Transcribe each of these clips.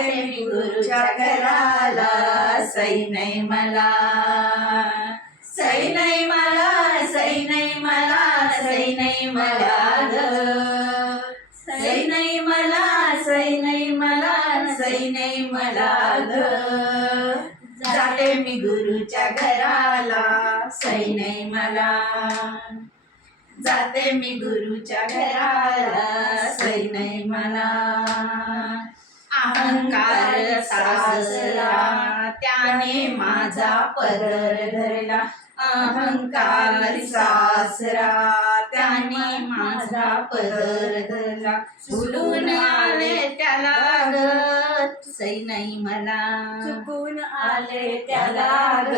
जाते मी गुरुच्या घराला सई नाही मला. सई नाही मला सई नाही मला सई नाही मला ग. सई नाही मला सई नाही मला सई नाही मला ग. जाते मी गुरुच्या घराला सई नाही मला. जाते मी गुरुच्या घराला सई नाही मला. अहंकार सासरा त्याने माझा पदर धरला. अहंकार सासरा त्याने माझा पदर धरला. फुलून आले त्याला ग सई नाही मला. चुकून आले त्याला ग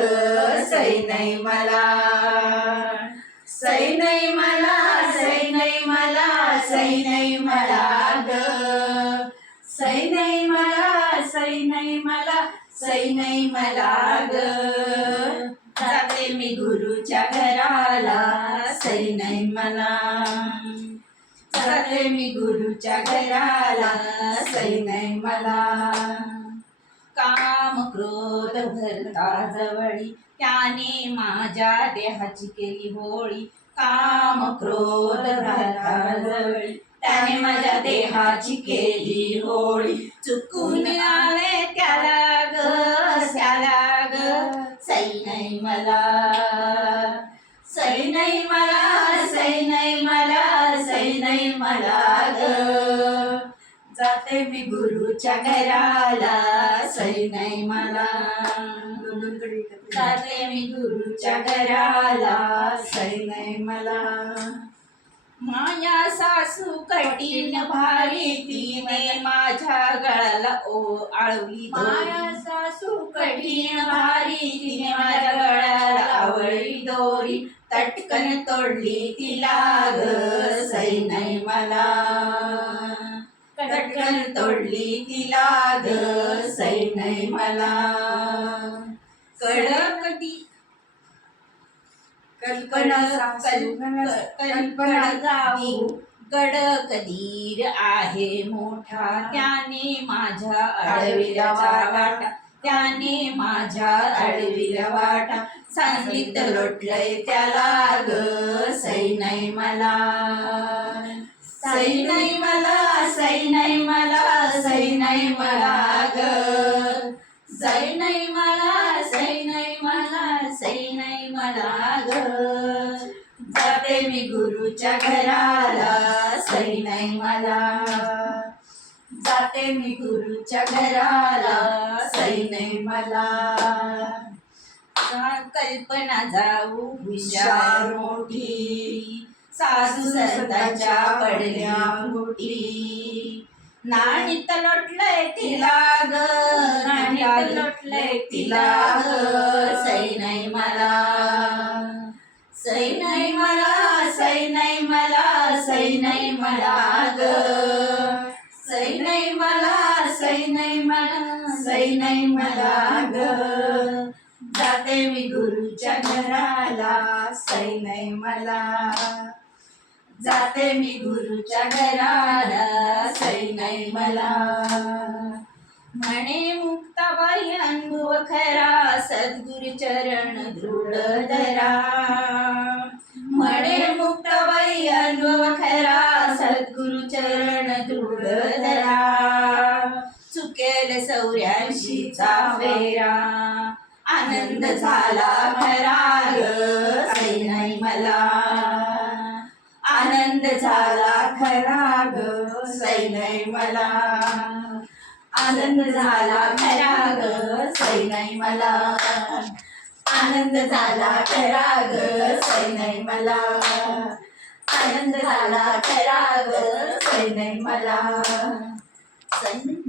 सई नाही मला. सई नाही मला. सई नाही मला सई नाही मला सई नाही मला ग. जाते मी गुरुच्या घराला सई नाही मला. जाते मी गुरुच्या घराला सई नाही मला. काम क्रोध भरता जवळी त्याने माझ्या देहाची केली होळी. काम क्रोध भरता जवळी त्याने माझ्या देहाची केली होळी. चुकून आले त्याला ग त्याला ग. सई नाही मला सई नाही मला सई नाही मला सई नाही मला ग. जाते मी गुरुच्या घराला सई नाही मला. जाते मी गुरुच्या घराला सई नाही मला. माया सासू कठीण भारी तिने माझ्या गळाला ओ आळवली दोरी. माया सासू कठीण भारी तिने माझ्या गळाला आवळी दोरी. तटकन तोडली तिला ग सई नाही मला. तटकन तोडली तिला ग सई नाही मला. कडक ती कल्पना सासू कल्पना जाऊ. कडक धीर आहे मोठा. त्याने माझ्या अडविला वाटा. त्याने माझ्या अडविला वाटा. सांगित लोटलंय त्याला ग सई नाही मला. मला ग जाते मी गुरुच्या घराला. सही नाही मला. जाते मी गुरुच्या घराला. सही नाही मला. कल्पना जाऊ हुशार मोठी. सासू संतांच्या पडल्या मोठी नाणीत लोटलंय तिला ग. नाणीत लोटलंय तिला ग. सई नाही मला. सई नाही मला. सई नाही मला. सई नाही मला ग. सई नाही मला. सई नाही मला. सई नाही मला ग. जाते मी गुरुच्या घराला. सई नाही मला. जाते मी गुरुच्या घराला सई नाही मला. म्हणे मुक्ताबाई अनुभव खरा सद्गुरु चरण दृढ धरा. म्हणे मुक्ताबाई अनुभव खरा सद्गुरु चरण दृढ धरा. चुकेल सौऱ्यांशीचा फेरा आनंद झाला खरा ग. झाला खरा ग सई मला. आनंद झाला खरा ग सई नाही मला. आनंद झाला खरा ग सई नाही मला. आनंद झाला खरा ग सई नाही मला. सई